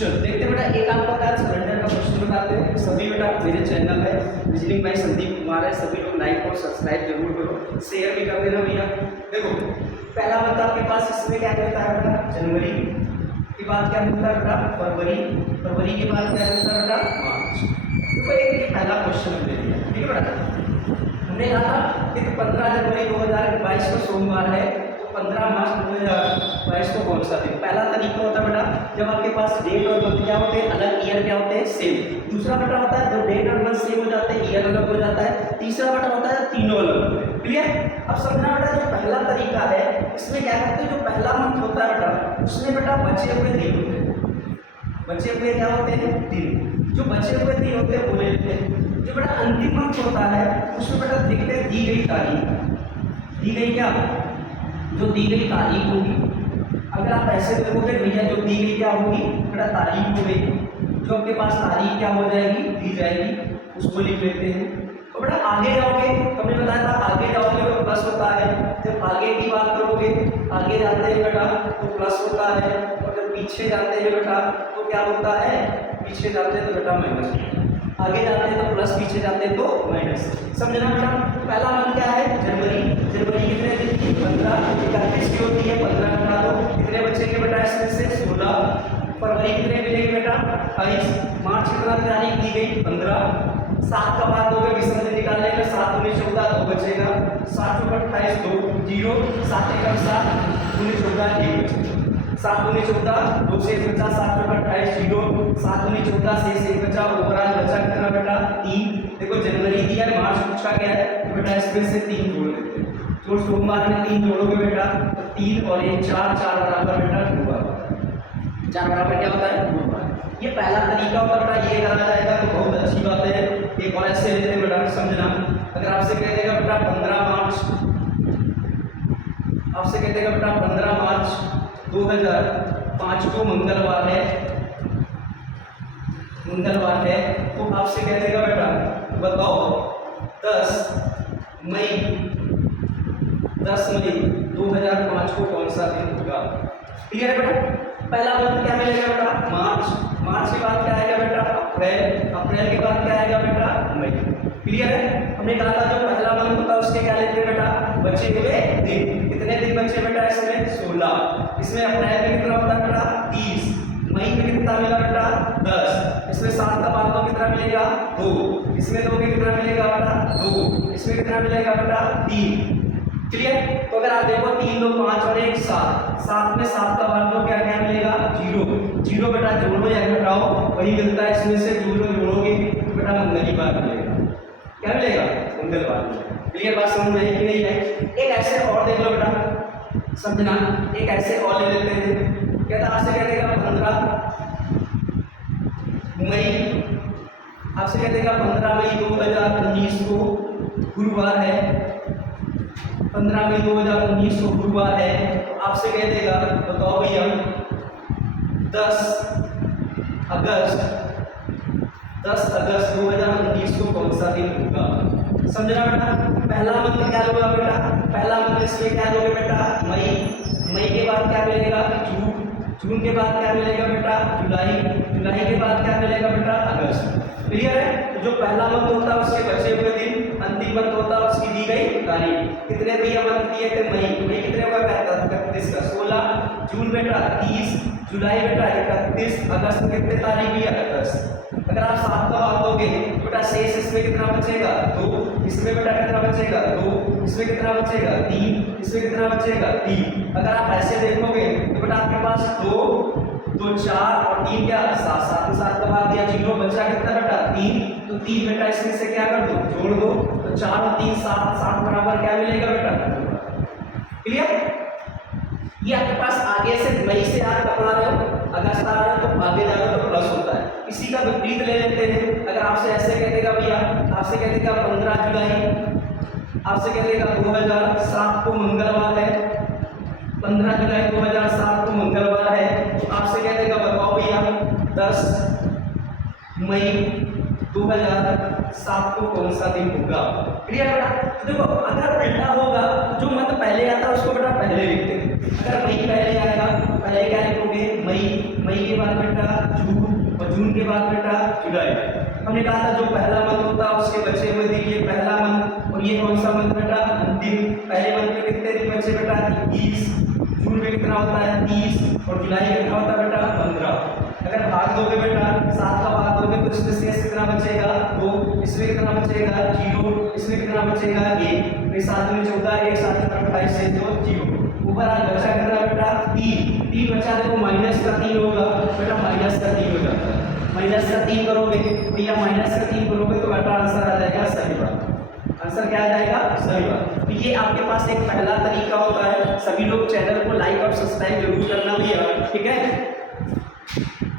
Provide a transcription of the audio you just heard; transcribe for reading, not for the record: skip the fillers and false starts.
चलो देखते हैं बेटा, एक आपका क्या सिलेंडर का क्वेश्चन बताते हैं। सभी बेटा मेरे चैनल है विजिटिंग बाय संदीप कुमार है, सभी लोग लाइक और सब्सक्राइब जरूर करो, शेयर भी कर देना भैया। देखो पहला मतलब आपके पास इसमें क्या मिलता है बेटा, जनवरी के बाद क्या मिलता है बेटा, फरवरी, फरवरी के बाद क्या मिलता है बेटा, मार्च। तो एक पहला क्वेश्चन दे दिया, ठीक है बेटा। हमने कहा था कि 15 जनवरी 2022 को सोमवार है, 15 मार्च 2022 को कौन सा दिन। पहला तरीका होता है बेटा जब आपके पास डेट और मंथ क्या होते हैं अलग, ईयर क्या होते हैं सेम। दूसरा बेटा होता है जब डेट और मंथ सेम हो जाते हैं, ईयर अलग हो जाता है। तीसरा बेटा होता है तीनों अलग होते हैं। क्लियर। अब समझना बेटा जो पहला तरीका है इसमें क्या करते हैं, जो पहला मंथ होता है बेटा उसमें बेटा बचे हुए दिन होते हैं, बचे हुए क्या होते हैं दिन, जो बचे हुए दिन होते हैं वो ले लेते हैं। जो बेटा अंतिम मंथ होता है उसमें बेटा देखते हैं दी गई तारीख, दी गई क्या, जो दी गई तारीख होगी। अगर आप ऐसे देखोगे भैया जो दी गई क्या होगी बेटा तारीख हो गई, जो आपके पास तारीख क्या हो जाएगी दी जाएगी, उसको लिख लेते हैं। तो बेटा आगे जाओगे, हमने बताया था आगे जाओगे तो प्लस होता है, जब आगे की बात करोगे आगे जाते हैं बेटा तो प्लस होता है, और जब पीछे जाते हैं बेटा तो क्या होता है, पीछे जाते हैं तो बेटा माइनस, आगे जाते हैं तो प्लस, पीछे जाते हैं तो माइनस। समझना बेटा। पहला मंथ क्या है जनवरी, जनवरी कितने दिन की 15, 31 की होती है 15 घटा दो, कितने बचेंगे बेटा इसमें से 16। फरवरी कितने मिलेंगे बेटा 28, मार्च कितना तारीख दी गई 15, 7 का बाद दोगे विसर्जन निकालने का, 7 दूनी 14 2 बचेगा, 7 × 28 2 0, 7 × 7 दूनी 14 1 बचेगा, 7 दूनी 14 2 से 1 बचा, 7 × 28 0, 7 दूनी 14 से 1 बचा, ओवरऑल बचा कितना बेटा 3। देखो जनवरी दिया है, मार्च पूछा गया है तो बेटा इसमें से 3 जोड़ देते हैं। जो सोमवार में 3 जोड़ोगे बेटा तो 3 और 1 4, 4 बराबर बेटा 2 बार, 4 बराबर क्या होता है 2 बार। ये पहला तरीका होता है बेटा, ये करा जाएगा तो बहुत अच्छी बात है। एक और ऐसे लेते हैं बेटा, समझना। अगर आपसे कह देगा बेटा 15 मार्च, आपसे कह देगा बेटा 15 मार्च 2005 को मंगलवार है, मंगलवार है, तो आपसे कह देगा बेटा बताओ 10 मई 2005 को कौन सा दिन होगा। क्लियर है बेटा। पहला मंथ क्या मिलेगा बेटा मार्च, मार्च के बाद क्या आएगा बेटा अप्रैल, अप्रैल के बाद क्या आएगा बेटा मई। क्लियर है। हमने कहा था जो पहला मंथ होता है उसके क्या लेते हैं बेटा बचे हुए दिन, कितने दिन बचे बेटा इसमें 16, इसमें अप्रैल में कितना होता है बेटा 30, मई में कितना मिला बेटा 10, इसमें 7 का बाद दो कितना मिलेगा 2, इसमें 2 में कितना मिलेगा बेटा 2, इसमें कितना मिलेगा बेटा 3। क्लियर। तो अगर आप देखो 3 2 5 और 1 7, 7 में 7 का बाद दो क्या क्या मिलेगा 0, 0 बेटा जोड़ो या घटाओ वही मिलता है, इसमें से 0 जोड़ोगे तो बेटा मंगलवार मिलेगा, क्या मिलेगा मंगलवार मिलेगा। क्लियर बात समझ में आई कि नहीं है। एक ऐसे और देख लो बेटा, समझना। एक ऐसे और ले लेते हैं, कहता आपसे कह देगा 15 मई, आपसे कह देगा 15 मई 2019 को गुरुवार है, 15 मई 2019 को गुरुवार है, तो आपसे कह देगा बताओ भैया 10 अगस्त 2019 को कौन सा दिन होगा। समझना बेटा। पहला मंथ क्या होगा बेटा, पहला मंथ इसमें क्या दोगे बेटा मई, मई के बाद क्या मिलेगा जून, जून के बाद क्या मिलेगा बेटा जुलाई, जुलाई के बाद क्या मिलेगा बेटा अगस्त। क्लियर है। तो जो पहला मंथ होता है उसके बचे हुए दिन, अंतिम मंथ होता है उसकी दी गई तारीख। कितने भैया मंथ दिए थे मई, मई कितने होगा 31 का 16, जून बेटा 30, जुलाई बेटा 31, अगस्त कितने तारीख भी 10। अगर आप 7 का भाग दोगे तो बेटा शेष इसमें कितना बचेगा 2, इसमें बेटा कितना बचेगा 2, इसमें कितना बचेगा 3, इसमें कितना बचेगा 3। अगर आप ऐसे देखोगे तो बेटा आपके पास 2 2 4 और 3 क्या 7, 7 में 7 का भाग दिया 0, बचा कितना बेटा 3, तो 3 बेटा इसमें से क्या कर दो जोड़ दो, तो 4 और 3 7, 7 बराबर क्या मिलेगा बेटा। क्लियर। ये आपके पास आगे से मई से आप पकड़ा रहे हो, अगस्त आ रहा है तो आगे जा रहे हो तो प्लस होता है। इसी का विपरीत ले लेते हैं। अगर आपसे ऐसे कह देगा भैया, आपसे कह देगा 15 जुलाई, आपसे कह देगा 2007 को मंगलवार है, 15 जुलाई 2007 को मंगलवार है, तो आपसे कह देगा बताओ भैया 10 मई 2007 को कौन सा दिन होगा। क्लियर बेटा। तो देखो अगर उल्टा होगा तो जो मंथ पहले आता है उसको बेटा पहले लिखते हैं। अगर मई पहले आएगा पहले क्या लिखोगे मई, मई के बाद बेटा जून, जून के बाद बेटा जुलाई। हमने कहा था जो पहला मंथ होता है उसके बचे हुए दिन, ये पहला मंथ और ये कौन सा मंथ बेटा, अंतिम। पहले मंथ में कितने दिन बचे बेटा, 21। जून में कितना होता है, 30 और जुलाई में कितना होता है बेटा, 15। अगर भाग दोगे बेटा 7 का भाग दोगे तो इसमें शेष कितना बचेगा, 2। इसमें कितना बचेगा, 0। इसमें कितना बचेगा, 1। फिर 7 में 14, 1 7 28 से 2 0। ऊपर आज बचा कितना बेटा, 3 बचा, देखो माइनस का 3 होगा बेटा, माइनस का 3 हो जाता है। माइनस का 3 करोगे तो या माइनस का 3 करोगे तो बेटा आंसर आ जाएगा सही बात। आंसर क्या आ जाएगा, सही बात। तो ये आपके पास एक पहला तरीका होता है। सभी लोग चैनल को लाइक और सब्सक्राइब जरूर करना भैया, ठीक है।